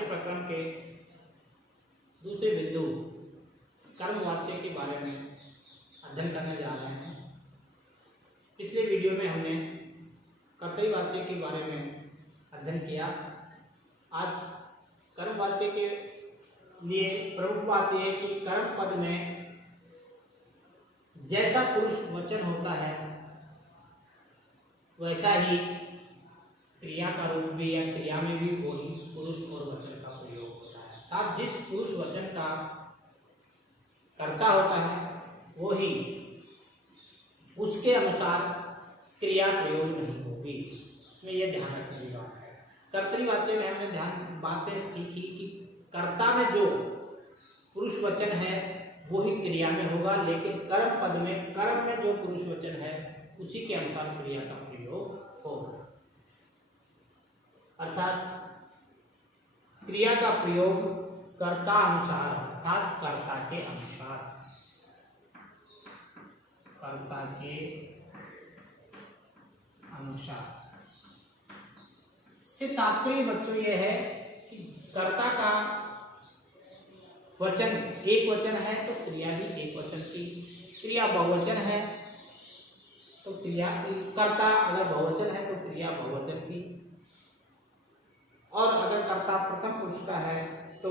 के प्रकरण के दूसरे बिंदु कर्मवाच्य के बारे में अध्ययन करने जा रहे हैं। पिछले वीडियो में हमने कर्तरीवाच्य के बारे में अध्ययन किया। आज कर्मवाच्य के लिए प्रमुख बात यह है कि कर्म पद में जैसा पुरुष वचन होता है वैसा ही क्रिया का रूप भी या क्रिया में भी कोई पुरुष और वचन का प्रयोग होता है। अब जिस पुरुष वचन का कर्ता होता है वो ही उसके अनुसार क्रिया प्रयोग नहीं होगी। इसमें यह ध्यान रखने की बात है। कर्तरीवाच्य में हमने बातें सीखी कि कर्ता में जो पुरुष वचन है वो ही क्रिया में होगा, लेकिन कर्म पद में कर्म में जो पुरुष वचन है उसी के अनुसार क्रिया का प्रयोग होगा। अर्थात क्रिया का प्रयोग कर्ता अनुसार अर्थात कर्ता के अनुसार, कर्ता के अनुसार से तात्पर्य बच्चों यह है कि कर्ता का वचन एक वचन है तो क्रिया भी एक वचन की, क्रिया बहुवचन है तो क्रिया कर्ता अगर बहुवचन है तो क्रिया बहुवचन की, और अगर कर्ता प्रथम पुरुष का है तो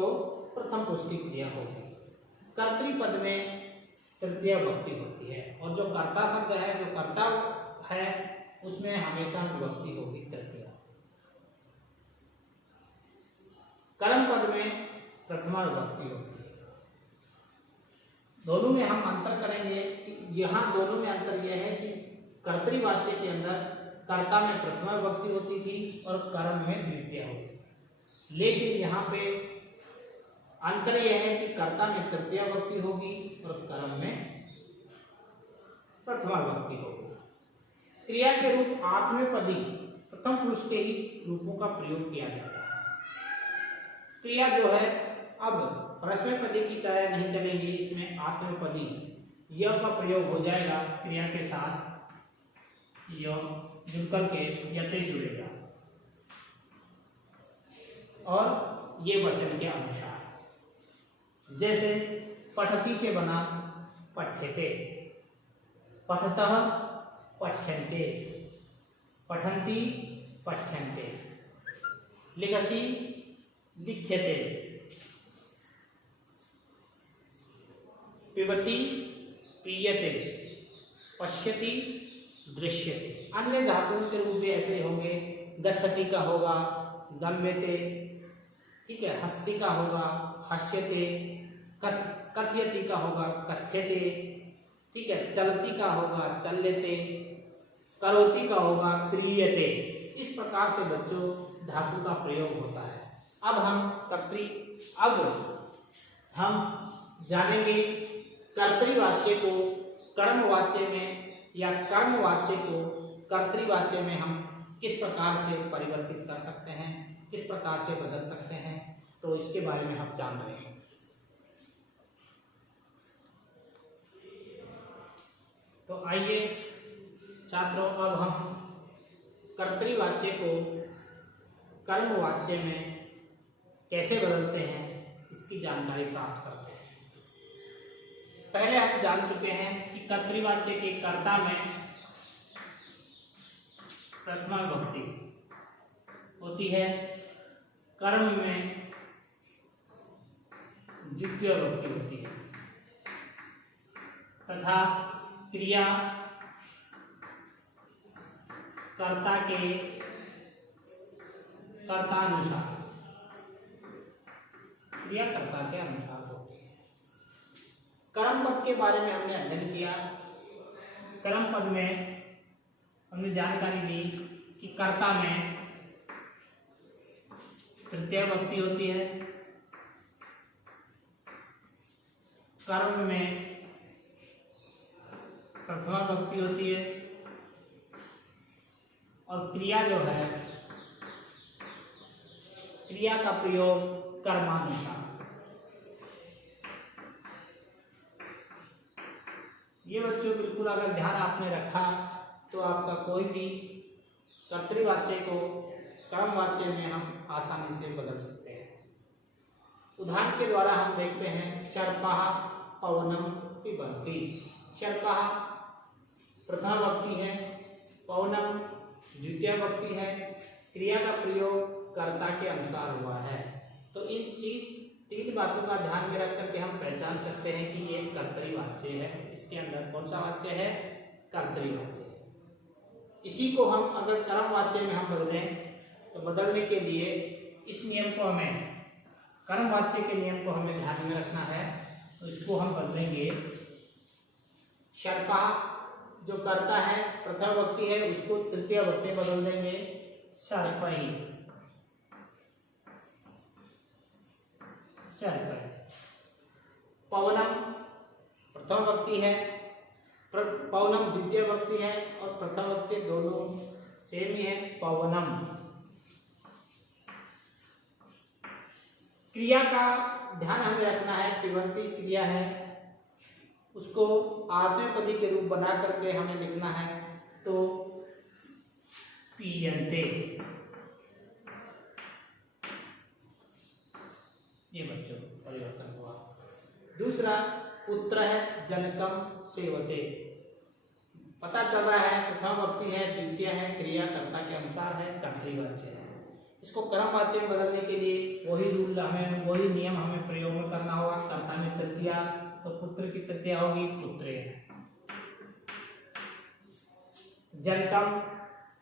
प्रथम पुरुष की क्रिया होगी। कर्तृपद में तृतीय विभक्ति होती है और जो कर्ता शब्द है जो कर्ता है उसमें हमेशा विभक्ति होगी तृतीय। कर्म पद में प्रथमा विभक्ति होती है। दोनों में हम अंतर करेंगे कि यहाँ दोनों में अंतर यह है कि कर्तरीवाच्य के अंदर कर्ता में प्रथमा विभक्ति होती थी और कर्म में द्वितीय होती थी, लेकिन यहाँ पे अंतर यह है कि कर्ता में तृतीय विभक्ति होगी और कर्म में प्रथमा विभक्ति होगी। क्रिया के रूप आत्मनेपदी प्रथम पुरुष के ही रूपों का प्रयोग किया जाता है। क्रिया जो है अब परस्मैपदी की तरह नहीं चलेगी, इसमें आत्मनेपदी य का प्रयोग हो जाएगा। क्रिया के साथ य जुड़ करके यते जुड़ेगा और ये वचन के अनुसार, जैसे पठति से बना पठ्यते, पठतः पठ्यन्ते, पठन्ति पठ्यन्ते, लिखसि लिख्यते, पिबति पीयते, पश्यति दृश्यते। अन्य धातुओं के रूप भी ऐसे होंगे। गच्छति का होगा गम्यते, ठीक है, हस्ति का होगा हस्यते, कथयति का होगा कथ्यते, ठीक है, चलती का होगा चल्यते, करोति का होगा क्रियते। इस प्रकार से बच्चों धातु का प्रयोग होता है। अब हम जानेंगे कर्तरीवाच्य को कर्मवाच्य में या कर्मवाच्य को कर्तरीवाच्य में हम किस प्रकार से परिवर्तित कर सकते हैं, किस प्रकार से बदल सकते हैं, तो इसके बारे में हम जान रहे हैं। तो आइए छात्रों, अब हम कर्तरीवाच्य को कर्मवाच्य में कैसे बदलते हैं इसकी जानकारी प्राप्त करते हैं। पहले हम जान चुके हैं कि कर्तरीवाच्य के कर्ता में प्रथमा विभक्ति होती है, कर्म में द्वितीय विभक्ति होती है तथा क्रिया कर्ता के कर्तानुसार, क्रिया कर्ता के अनुसार होती है। कर्म पद के बारे में हमने अध्ययन किया। कर्म पद में हमने जानकारी दी कि कर्ता में तृतीय विभक्ति होती है, कर्म में प्रथमा विभक्ति होती है और क्रिया जो है क्रिया का प्रयोग कर्मानुसार। ये बच्चों बिल्कुल अगर ध्यान आपने रखा तो आपका कोई भी कर्तृवाच्य को कर्मवाच्य में हम आसानी से बदल सकते हैं। उदाहरण के द्वारा हम देखते हैं शर्पः पवनम पिबन्ति। शर्पः प्रथम विभक्ति है, पवनम द्वितीय विभक्ति है, क्रिया का प्रयोग कर्ता के अनुसार हुआ है। तो इन तीन बातों का ध्यान में रख करके हम पहचान सकते हैं कि ये कर्तरी-वाच्य है। इसके अंदर कौन सा वाच्य है? कर्तरी-वाच्य। इसी को हम अगर कर्म-वाच्य में हम बदलें तो बदलने के लिए इस नियम को हमें, कर्म-वाच्य के नियम को हमें ध्यान में रखना है। तो इसको हम बदलेंगे, शर्पः जो कर्ता है प्रथम विभक्ति है उसको तृतीय विभक्ति बदल देंगे शर्पहि। पवनम प्रथम विभक्ति है, पवनम द्वितीय विभक्ति है और प्रथम विभक्ति दोनों सेम ही है, पवनम। क्रिया का ध्यान हमें रखना है, पिबन्ति क्रिया है उसको आत्मनेपदी के रूप बना करके हमें लिखना है, तो पीयन्ते। ये बच्चों परिवर्तन हुआ। दूसरा पुत्र है जनकम सेवते। पता चल रहा है प्रथम विभक्ति है, द्वितीय है, क्रिया कर्ता के अनुसार है, कर्तरी-वाच्य है। इसको कर्म-वाच्य में बदलने के लिए वही रूल हमें, वही नियम हमें प्रयोग में करना होगा। कर्ता में तृतीया, तो पुत्र की तृतीया होगी पुत्रे। जनकम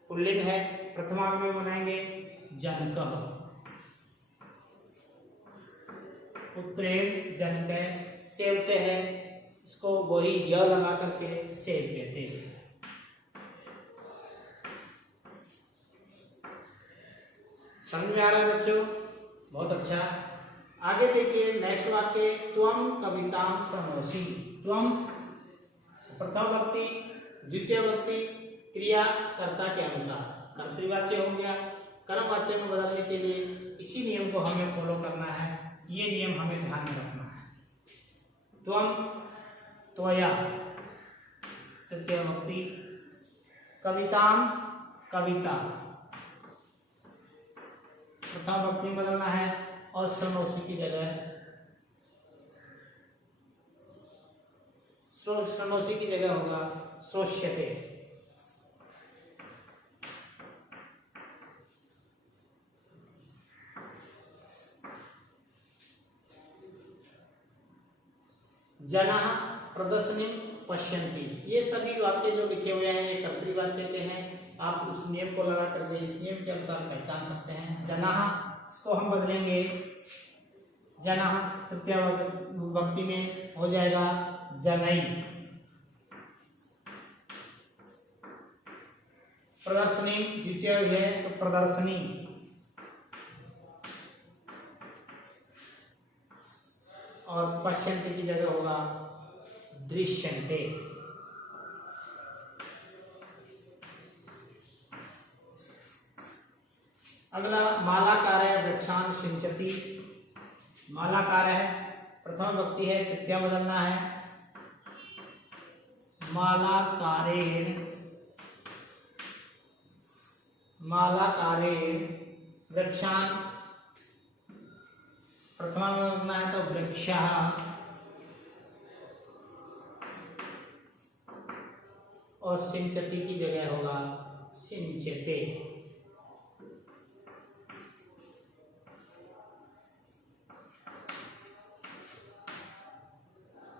पुल्लिंग है, प्रथमा में बनाएंगे जनकः। पुत्रे जनक सेवते हैं, इसको वही य लगा करके सेव्यते। समझ में आ रहा है बच्चों? बहुत अच्छा। आगे देखिए नेक्स्ट वाक्य, त्वम कवितां शृणोषि। त्वम प्रथम विभक्ति, द्वितीय विभक्ति, क्रिया कर्ता के अनुसार, कर्तरी-वाच्य हो गया। कर्म-वाच्य में बदलने के लिए इसी नियम को हमें फॉलो करना है, ये नियम हमें ध्यान में रखना है। त्वम त्वया तृतीय विभक्ति, कवितां कविता प्रथम विभक्ति में बदलना है और शृणोषि की जगह शृणोषि की जगह होगा श्रोष्यते। जनाः प्रदर्शनीं पश्यन्ति। ये सभी वाक्य जो लिखे हुए हैं ये कर्तरी-वाच्य के हैं। आप उस नियम को लगा करके इस नियम के अनुसार पहचान सकते हैं। जनाः इसको हम बदलेंगे, जनाः तृतीय विभक्ति में हो जाएगा जनई। प्रदर्शनी द्वितीय है तो प्रदर्शनी। और पश्यन्ते की जगह होगा दृश्यन्ते। अगला मालाकार है वृक्षान सिंचति। मालाकार है प्रथम विभक्ति है, तृतीया बदलना है मालाकारेण। मालाकारेण वृक्षान प्रथमा में बदलना है तो वृक्षः। और सिंचति की जगह होगा सिंचते।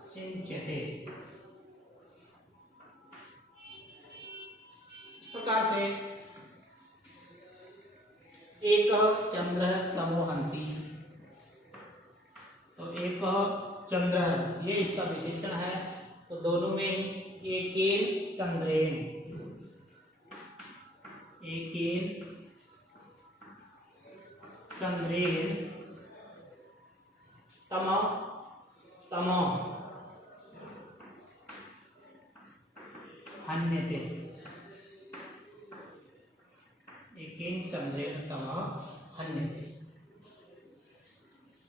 सिंचते। इस प्रकार से एकः चंद्रः तमोहन्ति। तो एकः चंद्रः ये इसका विशेषण है, तो दोनों में एकेन चंद्रेण, एकेन चंद्रेण तमः तमः हन्यते। एकेन चंद्रेण तमः हन्यते।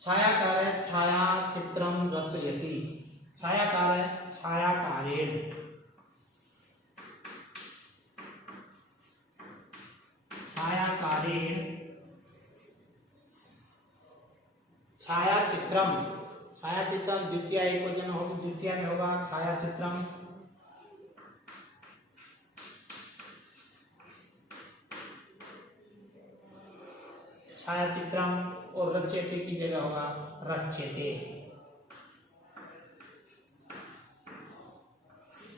छायाकार है छाया चित्रम रचयति। छायाकार है छायाकारेण। छायाकारेण छायाचित्र छायाचित्रम, छायाचित्रम द्वितीय एकवचन होगी, द्वितीय में होगा छायाचित्रम। छायाचित्रम और रच्यते की जगह होगा रच्यते,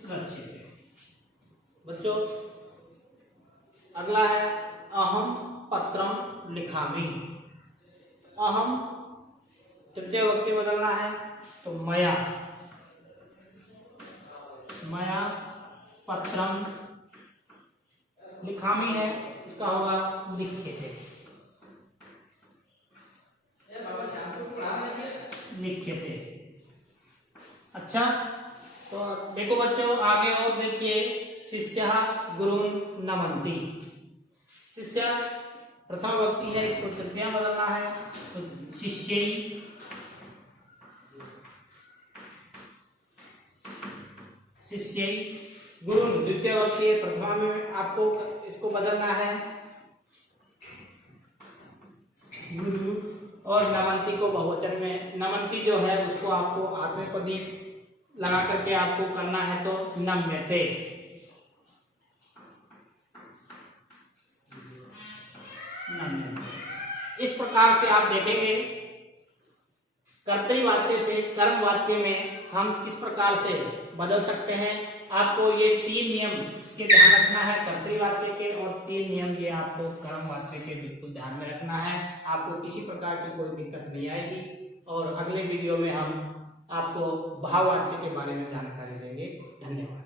रच्यते। बच्चों अगला है अहम पत्रम लिखामि। अहम तृतीय व्यक्ति बदलना है तो मया, मया पत्रम लिखामि है, इसका होगा लिख्यते, लिख्यते। अच्छा तो देखो बच्चों आगे और देखिए, शिष्यः गुरुं नमन्ति। शिष्य प्रथम व्यक्ति है, इसको तृतीय बदलना है तो शिष्यै, शिष्यै। गुरुं द्वितीय व्यक्ति है, प्रथमा में आपको इसको बदलना है गुरु, और नमन्ति को बहुवचन में, नमन्ति जो है उसको आपको आत्मनेपदी लगा करके आपको करना है तो नम्यते, नम्यते। इस प्रकार से आप देखेंगे कर्तृवाच्य से कर्मवाच्य में हम किस प्रकार से बदल सकते हैं। आपको ये 3 नियम इसके ध्यान रखना है कर्तृवाच्य के, और 3 नियम ये आपको कर्मवाच्य के बिल्कुल ध्यान में रखना है। आपको किसी प्रकार की कोई दिक्कत नहीं आएगी। और अगले वीडियो में हम आपको भाववाच्य के बारे में जानकारी देंगे। धन्यवाद।